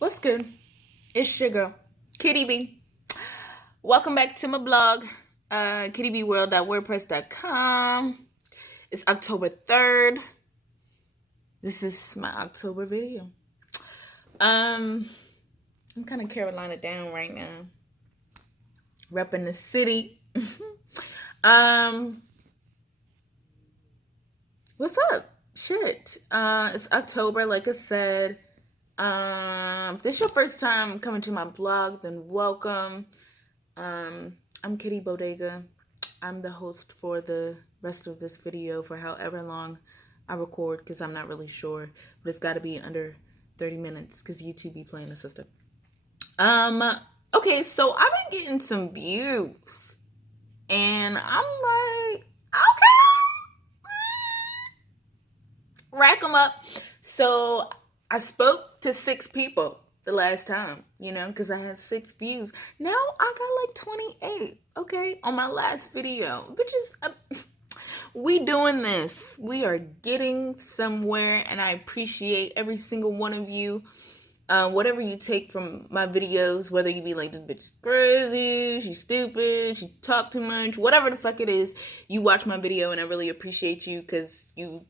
What's good? It's your girl, Kitty B. Welcome back to my blog, kittybworld.wordpress.com. It's October 3rd. This is my October video. I'm kind of Carolina down right now. Repping the city. What's up? Shit. It's October, like I said. If this is your first time coming to my blog, then welcome. I'm Kitty Bodega. I'm the host for the rest of this video for however long I record, because I'm not really sure, but it's got to be under 30 minutes because YouTube be playing the system. Okay, so I've been getting some views, and I'm like, okay, rack them up. So I spoke to 6 people the last time, because I had 6 views. Now I got like 28, okay, on my last video, which is, we doing this. We are getting somewhere, and I appreciate every single one of you. Whatever you take from my videos, whether you be like, this bitch is crazy, she's stupid, she talk too much, whatever the fuck it is, you watch my video, and I really appreciate you, because you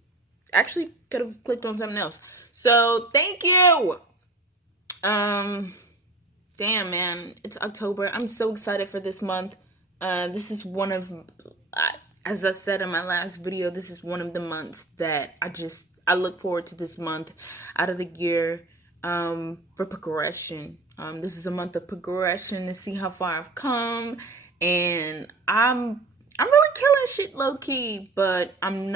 actually could have clicked on something else. So thank you. Damn, man, it's October. I'm so excited for this month. This is one of, as I said in my last video, this is one of the months that I look forward to this month out of the year, for progression. This is a month of progression to see how far I've come, and I'm really killing shit low key, but I'm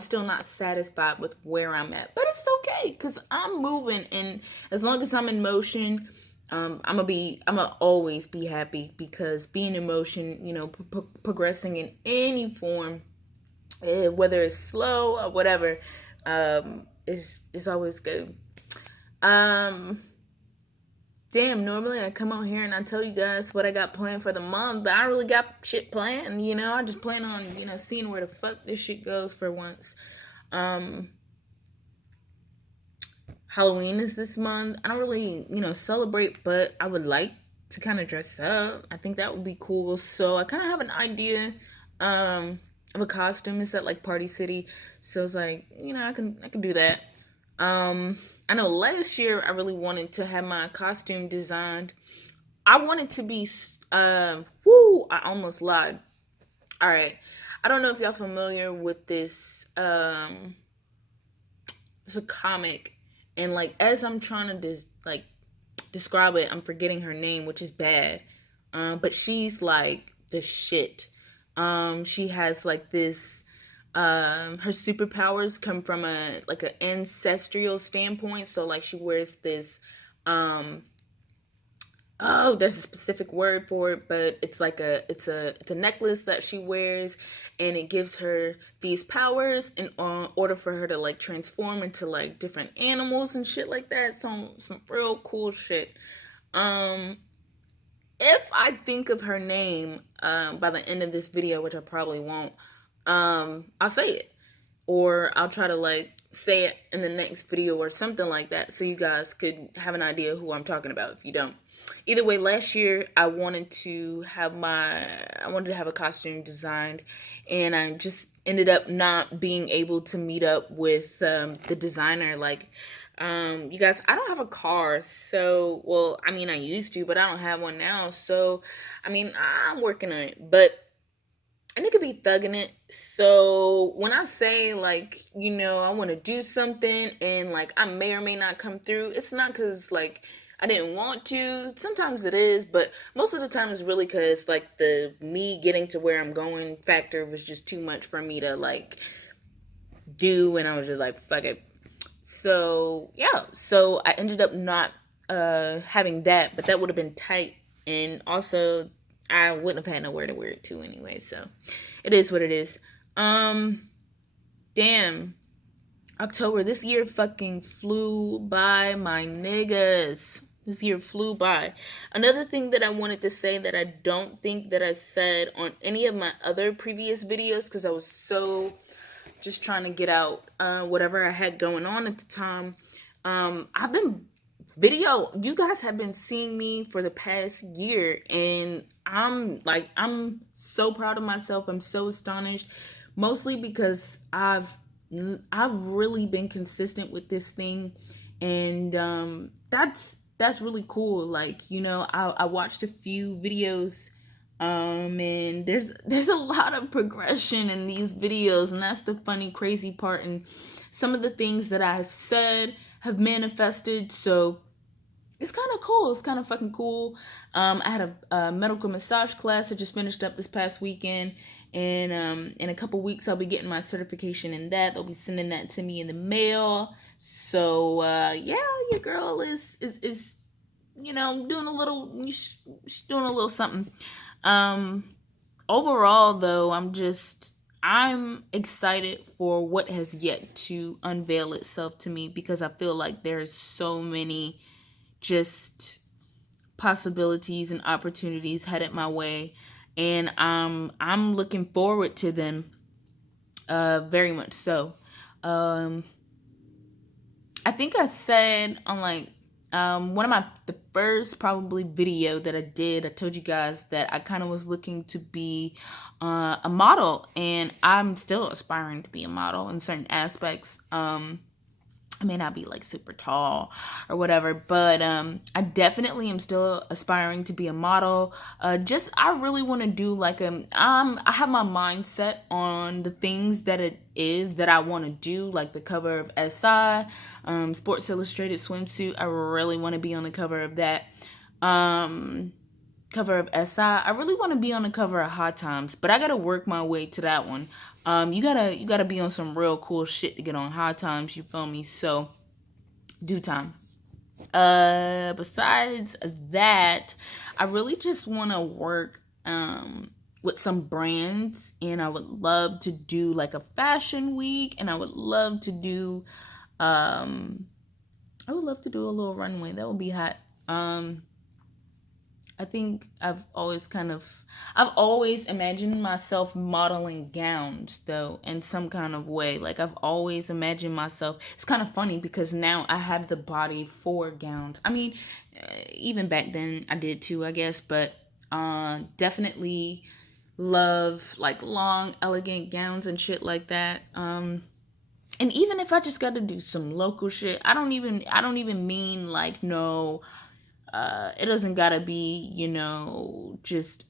still not satisfied with where I'm at. But it's okay, because I'm moving, and as long as I'm in motion, I'm gonna always be happy, because being in motion, progressing in any form, whether it's slow or whatever, is always good. Damn, normally I come out here and I tell you guys what I got planned for the month, but I don't really got shit planned, I just plan on, seeing where the fuck this shit goes for once. Halloween is this month. I don't really, celebrate, but I would like to kind of dress up. I think that would be cool. So I kind of have an idea, of a costume. It's at like Party City, so it's like, I can do that. I know last year I really wanted to have my costume designed. I wanted to be, I almost lied. All right. I don't know if y'all familiar with this, it's a comic, and like, as I'm trying to describe it, I'm forgetting her name, which is bad. But she's like the shit. She has like this, her superpowers come from an ancestral standpoint. So like, she wears this, there's a specific word for it, but it's like it's a necklace that she wears, and it gives her these powers in order for her to like transform into like different animals and shit like that. Some real cool shit. If I think of her name by the end of this video, which I probably won't, I'll say it, or I'll try to like say it in the next video or something like that, so you guys could have an idea who I'm talking about if you don't. Either way, last year I wanted to have a costume designed, and I just ended up not being able to meet up with the designer. Like, you guys, I don't have a car, so, well, I mean, I used to, but I don't have one now. So, I mean, I'm working on it, but and it could be thugging it. So when I say like, I want to do something, and like, I may or may not come through, it's not because like I didn't want to. Sometimes it is, but most of the time it's really because like the me getting to where I'm going factor was just too much for me to like do, and I was just like, fuck it. So yeah, so I ended up not having that, but that would have been tight, and also I wouldn't have had nowhere to wear it to anyway. So it is what it is. Damn, October, this year fucking flew by, my niggas. This year flew by. Another thing that I wanted to say that I don't think that I said on any of my other previous videos, because I was so just trying to get out whatever I had going on at the time. I've been video. You guys have been seeing me for the past year, and I'm so proud of myself. I'm so astonished, mostly because I've really been consistent with this thing, and that's really cool. Like, I watched a few videos, and there's a lot of progression in these videos, and that's the funny, crazy part. And some of the things that I've said have manifested, so it's kind of cool. It's kind of fucking cool. I had a medical massage class I just finished up this past weekend, and in a couple weeks I'll be getting my certification in that. They'll be sending that to me in the mail. So yeah, your girl is doing a little, she's doing a little something. Overall, though, I'm excited for what has yet to unveil itself to me, because I feel like there's so many just possibilities and opportunities headed my way, and I'm looking forward to them, very much so. um I think I said on, like, one of the first probably video that I told you guys that I kind of was looking to be a model, and I'm still aspiring to be a model in certain aspects. I may not be like super tall or whatever, but I definitely am still aspiring to be a model. Just I really want to do like I have my mindset on the things that it is that I want to do, like the cover of SI, Sports Illustrated swimsuit. I really want to be on the cover of that. Cover of SI. I really want to be on the cover of Hot Times, but I gotta work my way to that one. You gotta be on some real cool shit to get on Hot Times. You feel me? So, due time. Besides that, I really just want to work with some brands, and I would love to do like a fashion week, and I would love to do I would love to do a little runway. That would be hot. I think I've always imagined myself modeling gowns, though, in some kind of way. Like, I've always imagined myself. It's kind of funny because now I have the body for gowns. I mean, even back then I did too, I guess, but definitely love like long, elegant gowns and shit like that. And even if I just got to do some local shit, I don't even mean like, no, it doesn't gotta be, just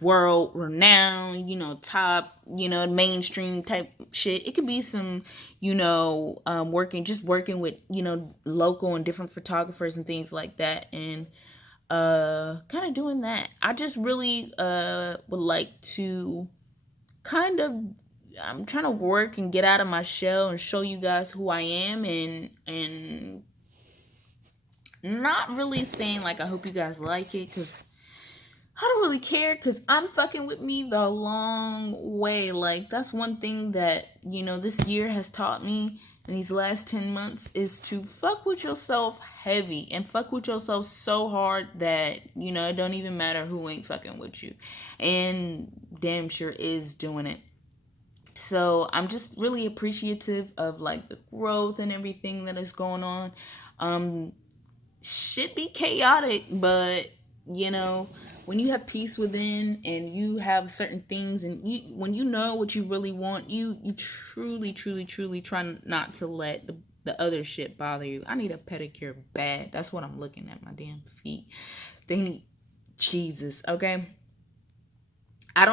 world renowned, top, mainstream type shit. It could be some, working with, local and different photographers and things like that, and kind of doing that. I just really would like to kind of, I'm trying to work and get out of my shell and show you guys who I am, and not really saying like I hope you guys like it, because I don't really care, because I'm fucking with me the long way. Like, that's one thing that, this year has taught me in these last 10 months, is to fuck with yourself heavy, and fuck with yourself so hard that, it don't even matter who ain't fucking with you. And damn sure is doing it. So I'm just really appreciative of like the growth and everything that is going on. Should be chaotic, but when you have peace within, and you have certain things, and when you know what you really want, you truly, truly, truly try not to let the other shit bother you. I need a pedicure bad. That's what I'm looking at, my damn feet. They need Jesus, okay? I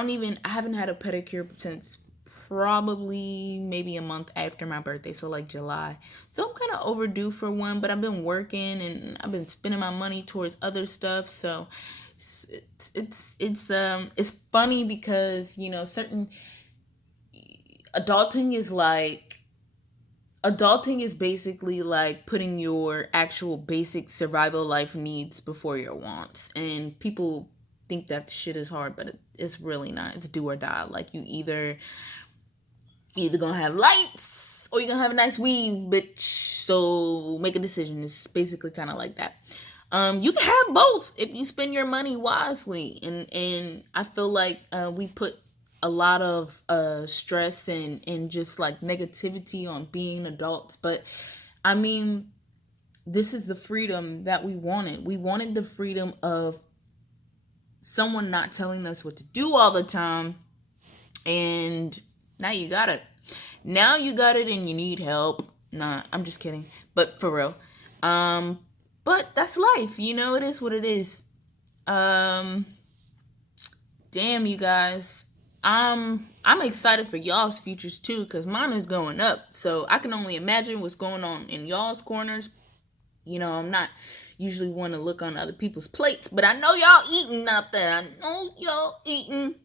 haven't had a pedicure since probably maybe a month after my birthday, so like July. So I'm kind of overdue for one, but I've been working and I've been spending my money towards other stuff. So it's funny because certain adulting is basically like putting your actual basic survival life needs before your wants, and people think that shit is hard, but it's really not. It's do or die. Like, you either gonna have lights or you're gonna have a nice weave, bitch. So make a decision. It's basically kind of like that. You can have both if you spend your money wisely, and I feel like we put a lot of stress and just like negativity on being adults, but I mean, this is the freedom that we wanted. We wanted the freedom of someone not telling us what to do all the time. And now you got it. Now you got it and you need help. Nah, I'm just kidding. But for real. But that's life, you know, it is what it is. Damn, you guys. I'm excited for y'all's futures too, because mine is going up. So I can only imagine what's going on in y'all's corners. You know, I'm not usually want to look on other people's plates, but I know y'all eating out there. I know y'all eating.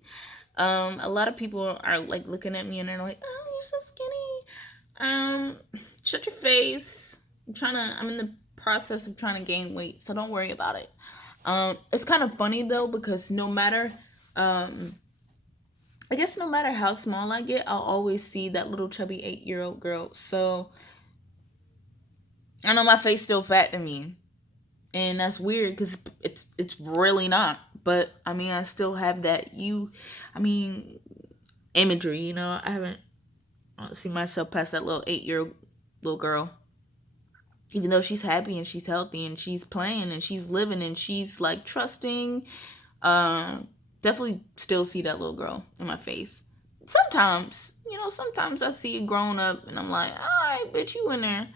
A lot of people are like looking at me and they're like, "Oh, you're so skinny." Shut your face. I'm in the process of trying to gain weight, so don't worry about it. It's kind of funny though, because no matter, I guess no matter how small I get, I'll always see that little chubby 8-year-old girl. So I know my face still fat to me, and that's weird because it's really not. But I mean, I still have that imagery. You know, I haven't seen myself past that little 8-year-old little girl. Even though she's happy and she's healthy and she's playing and she's living and she's like trusting, definitely still see that little girl in my face. Sometimes, you know, sometimes I see it grown up and I'm like, all right, bitch, you in there.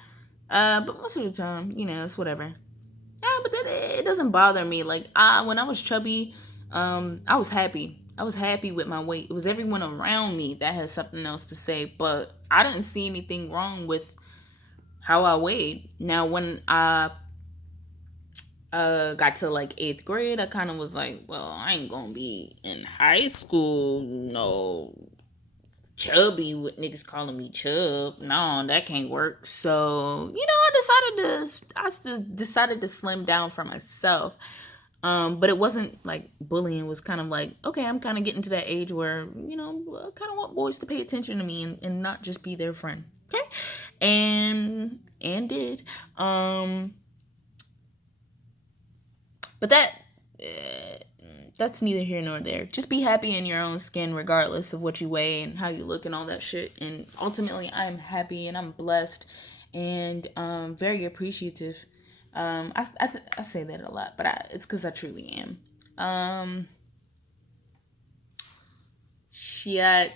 But most of the time, you know, it's whatever. But that, it doesn't bother me. Like, when I was chubby, I was happy. I was happy with my weight. It was everyone around me that had something else to say, but I didn't see anything wrong with how I weighed. Now, when I got to like 8th grade, I kind of was like, well, I ain't gonna be in high school, no, chubby with niggas calling me chub. No, that can't work. So, you know, I just decided to slim down for myself. But it wasn't like bullying. It was kind of like, okay, I'm kind of getting to that age where, you know, I kind of want boys to pay attention to me and not just be their friend. Okay. And did. But that's neither here nor there. Just be happy in your own skin, regardless of what you weigh and how you look and all that shit. And ultimately, I'm happy and I'm blessed and very appreciative. I say that a lot, but it's because I truly am. Shit,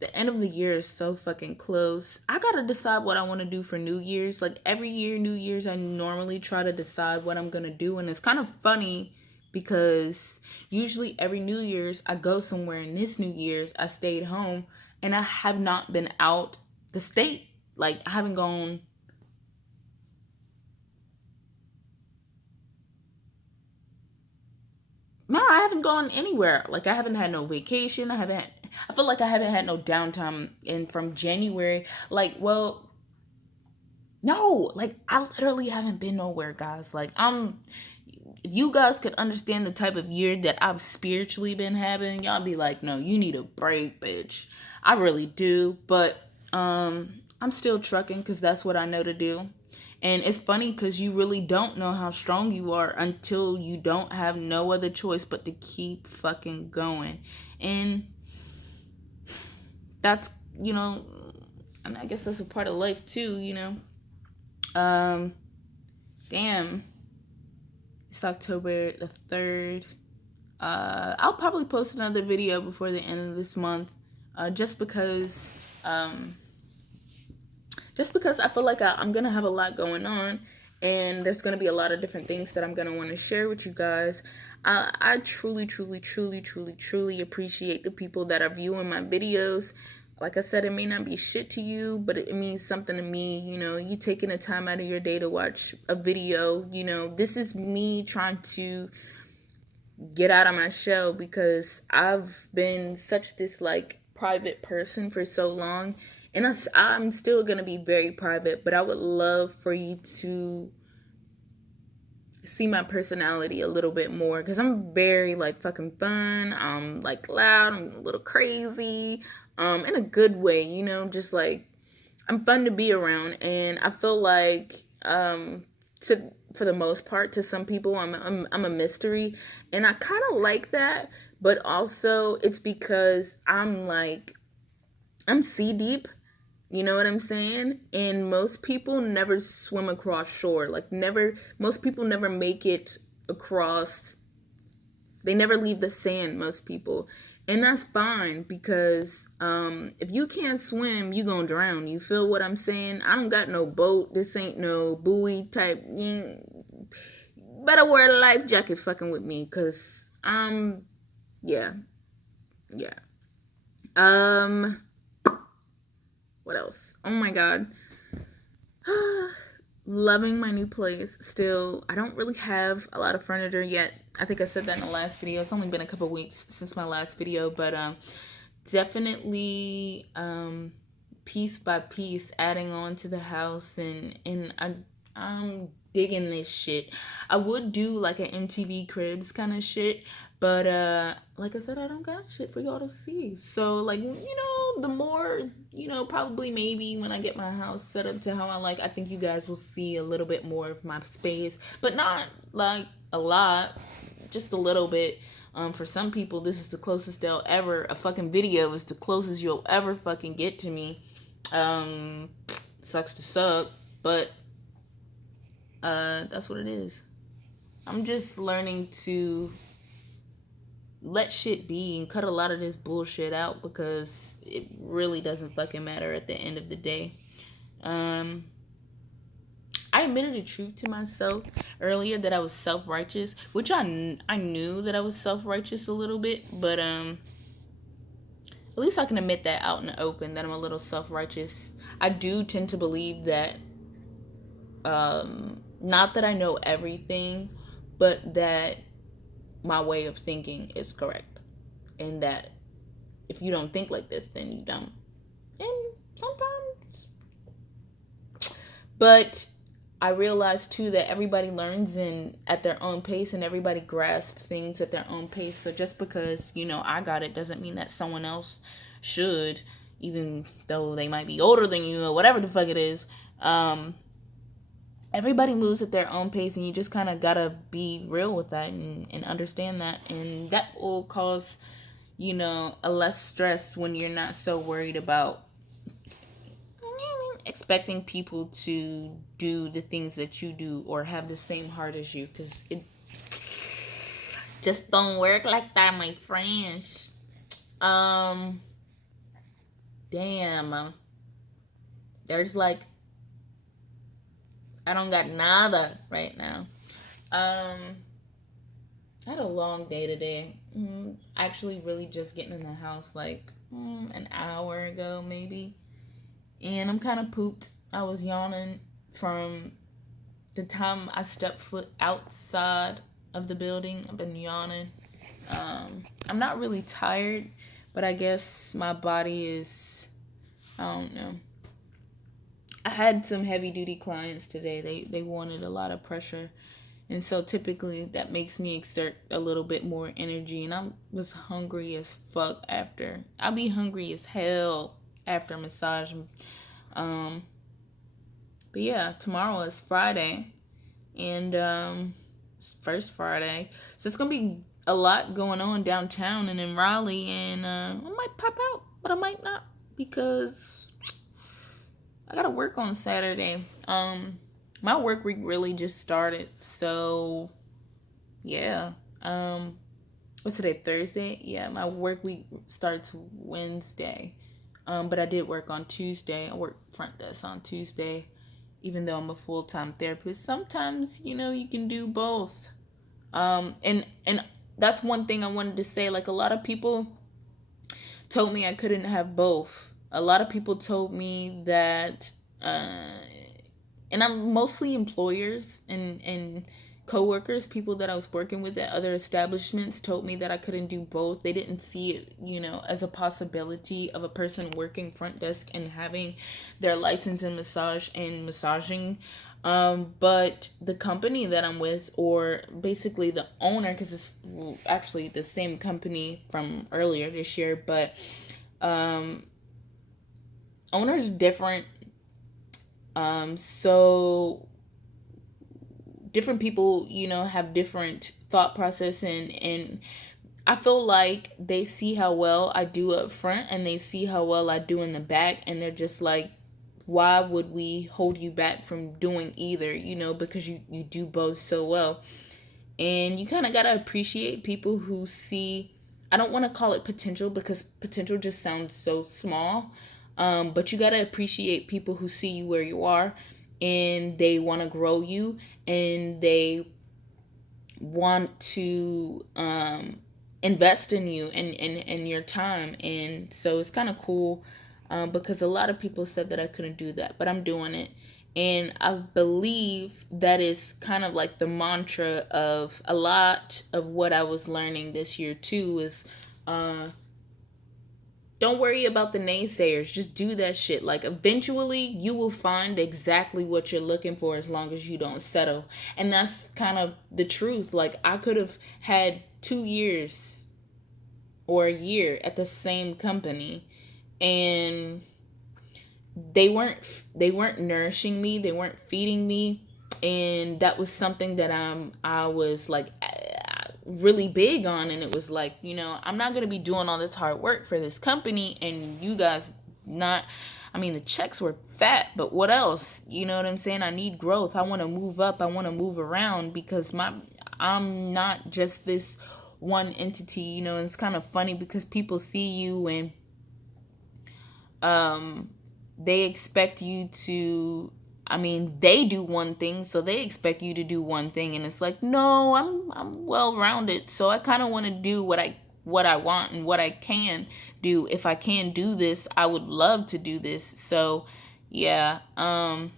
the end of the year is so fucking close. I gotta decide what I want to do for New Year's. Like every year, New Year's, I normally try to decide what I'm gonna do, and it's kind of funny because usually every New Year's I go somewhere, and this New Year's I stayed home, and I have not been out the state. Like I haven't gone. No, I haven't gone anywhere. Like I haven't had no vacation. I feel like I haven't had no downtime in from January. Like, well, no, like I literally haven't been nowhere, guys. Like if you guys could understand the type of year that I've spiritually been having, y'all be like, no, you need a break, bitch. I really do. But I'm still trucking because that's what I know to do. And it's funny because you really don't know how strong you are until you don't have no other choice but to keep fucking going. And that's, you know, I mean, I guess that's a part of life too, you know. Damn. It's October the 3rd. I'll probably post another video before the end of this month. Just because I feel like I'm gonna have a lot going on, and there's gonna be a lot of different things that I'm gonna want to share with you guys. I truly appreciate the people that are viewing my videos. Like I said, it may not be shit to you, but it means something to me. You know, you taking the time out of your day to watch a video. You know, this is me trying to get out of my shell because I've been such this like private person for so long, and I'm still gonna be very private, but I would love for you to see my personality a little bit more because I'm very like fucking fun. I'm like loud. I'm a little crazy, in a good way. You know, just like I'm fun to be around, and I feel like for the most part, to some people, I'm a mystery, and I kind of like that. But also, it's because I'm sea deep, You know what I'm saying? And most people never swim across shore. Like, never, most people never make it across. They never leave the sand, most people. And that's fine because if you can't swim, you gonna drown. You feel what I'm saying? I don't got no boat. This ain't no buoy type. Better wear a life jacket fucking with me because yeah. Yeah. Um, what else? Oh my god. Loving my new place still. I don't really have a lot of furniture yet. I think I said that in the last video. It's only been a couple weeks since my last video, but definitely piece by piece adding on to the house, and I'm digging this shit. I would do like an MTV Cribs kind of shit, but like I said, I don't got shit for y'all to see. So like, the more, probably maybe when I get my house set up to how I like, I think you guys will see a little bit more of my space, but not like a lot, just a little bit. For some people, this is the closest they'll ever, a fucking video is the closest you'll ever fucking get to me. Sucks to suck, but that's what it is. I'm just learning to let shit be and cut a lot of this bullshit out because it really doesn't fucking matter at the end of the day. I admitted the truth to myself earlier that I was self-righteous, which I knew that I was self-righteous a little bit, but at least I can admit that out in the open, that I'm a little self-righteous. I do tend to believe that, not that I know everything, but that my way of thinking is correct. And that if you don't think like this, then you don't. And sometimes. But I realize too that everybody learns at their own pace, and everybody grasps things at their own pace. So just because, I got it doesn't mean that someone else should, even though they might be older than you or whatever the fuck it is. Everybody moves at their own pace, and you just kind of gotta be real with that and understand that. And that will cause, a less stress when you're not so worried about expecting people to do the things that you do or have the same heart as you, because it just don't work like that, my friends. Damn. There's like, I don't got nada right now. I had a long day today. Actually, really just getting in the house like an hour ago, maybe. And I'm kind of pooped. I was yawning from the time I stepped foot outside of the building. I've been yawning. I'm not really tired, but I guess my body is, I don't know. I had some heavy duty clients today. They wanted a lot of pressure. And so typically that makes me exert a little bit more energy. And I was hungry as fuck after. I'll be hungry as hell after a massage. But yeah, tomorrow is Friday. And it's first Friday. So it's going to be a lot going on downtown and in Raleigh. And I might pop out, but I might not. Because I gotta work on Saturday. My work week really just started, so yeah. What's today? Thursday? Yeah, my work week starts Wednesday. But I did work on Tuesday. I worked front desk on Tuesday, even though I'm a full-time therapist. Sometimes, you can do both. And that's one thing I wanted to say. Like, a lot of people told me I couldn't have both. A lot of people told me that, and I'm mostly employers and coworkers, people that I was working with at other establishments told me that I couldn't do both. They didn't see it, as a possibility of a person working front desk and having their license in massage and massaging. But the company that I'm with, or basically the owner, because it's actually the same company from earlier this year, but owner's different. So different people, have different thought process, and I feel like they see how well I do up front and they see how well I do in the back, and they're just like, why would we hold you back from doing either, because you do both so well. And you kind of got to appreciate people who see, I don't want to call it potential because potential just sounds so small. But you got to appreciate people who see you where you are and they want to grow you and they want to invest in you and your time. And so it's kind of cool because a lot of people said that I couldn't do that, but I'm doing it. And I believe that is kind of like the mantra of a lot of what I was learning this year too is don't worry about the naysayers. Just do that shit. Like, eventually, you will find exactly what you're looking for as long as you don't settle. And that's kind of the truth. Like, I could have had 2 years or a year at the same company, and they weren't nourishing me. They weren't feeding me. And that was something that I was like really big on, and it was like, I'm not going to be doing all this hard work for this company and you guys not, I mean, the checks were fat, but what else? You know what I'm saying? I need growth. I want to move up. I want to move around because I'm not just this one entity, and it's kind of funny because people see you and they expect you to, they do one thing, so they expect you to do one thing, and it's like, no, I'm well rounded, so I kind of want to do what I want and what I can do. If I can do this, I would love to do this. So, yeah, don't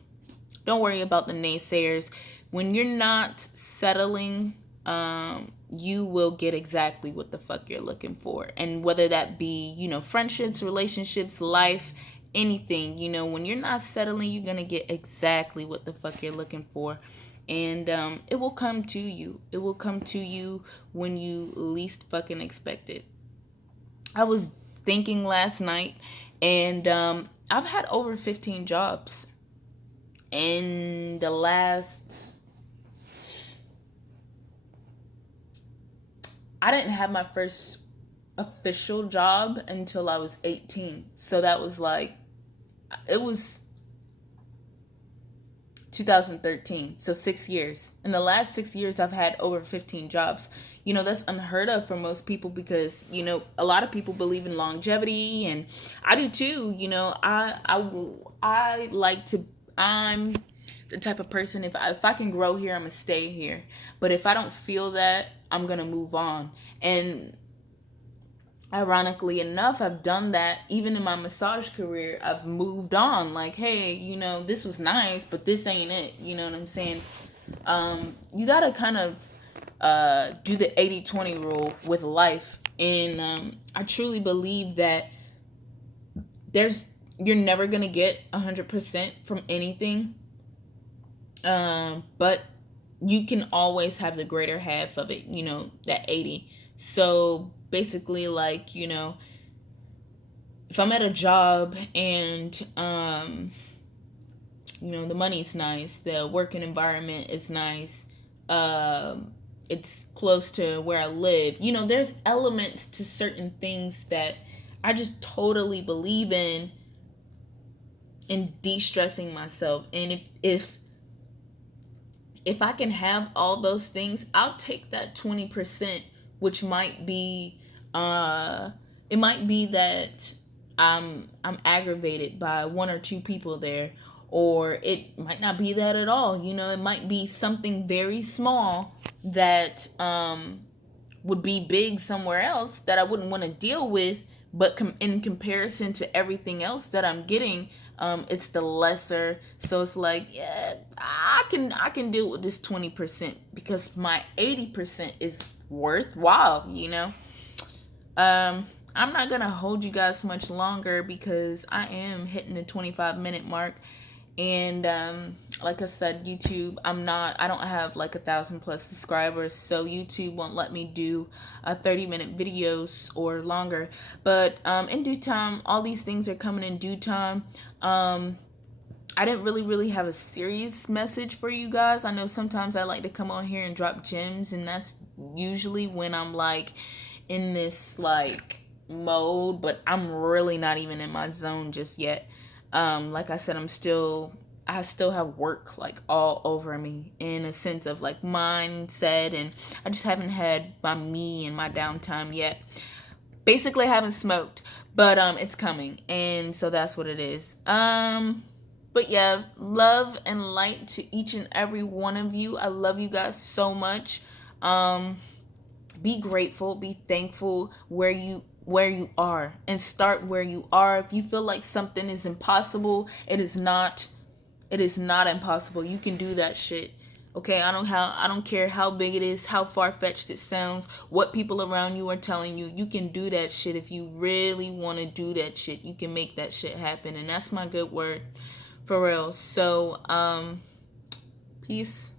worry about the naysayers. When you're not settling, you will get exactly what the fuck you're looking for, and whether that be, friendships, relationships, life, anything, when you're not settling, you're gonna get exactly what the fuck you're looking for. And it will come to you. It will come to you when you least fucking expect it. I was thinking last night, and I've had over 15 jobs in the last, I didn't have my first official job until I was 18. So that was like, it was 2013. So 6 years. In the last 6 years, I've had over 15 jobs. That's unheard of for most people because, a lot of people believe in longevity, and I do too. I like to, I'm the type of person, if I can grow here, I'm going to stay here. But if I don't feel that, I'm going to move on. And ironically enough, I've done that even in my massage career. I've moved on. Like, hey, this was nice, but this ain't it. You know what I'm saying? You got to kind of do the 80-20 rule with life. And I truly believe that you're never going to get 100% from anything. But you can always have the greater half of it, that 80. So basically, like, if I'm at a job and, the money's nice, the working environment is nice, it's close to where I live, there's elements to certain things that I just totally believe in de-stressing myself. And if I can have all those things, I'll take that 20%, which might be, it might be that I'm aggravated by 1 or 2 people there, or it might not be that at all. It might be something very small that would be big somewhere else that I wouldn't want to deal with, but in comparison to everything else that I'm getting, it's the lesser. So it's like, yeah, I can deal with this 20% because my 80% is worthwhile. I'm not gonna hold you guys much longer because I am hitting the 25-minute mark. And like I said, YouTube, I don't have like 1,000+ subscribers, so YouTube won't let me do 30-minute videos or longer. But in due time, all these things are coming in due time. I didn't really have a serious message for you guys. I know sometimes I like to come on here and drop gems, and that's usually when I'm like in this like mode, but I'm really not even in my zone just yet. Like I said, I still have work like all over me in a sense of like mindset, and I just haven't had my me and my downtime yet. Basically, I haven't smoked, but it's coming, and so that's what it is. But yeah, love and light to each and every one of you. I love you guys so much. Um, be grateful, be thankful where you are, and start where you are. If you feel like something is impossible, it is not. It is not impossible. You can do that shit. Okay, I don't care how big it is, how far fetched it sounds, what people around you are telling you. You can do that shit if you really want to do that shit. You can make that shit happen, and that's my good word, for real. So, peace.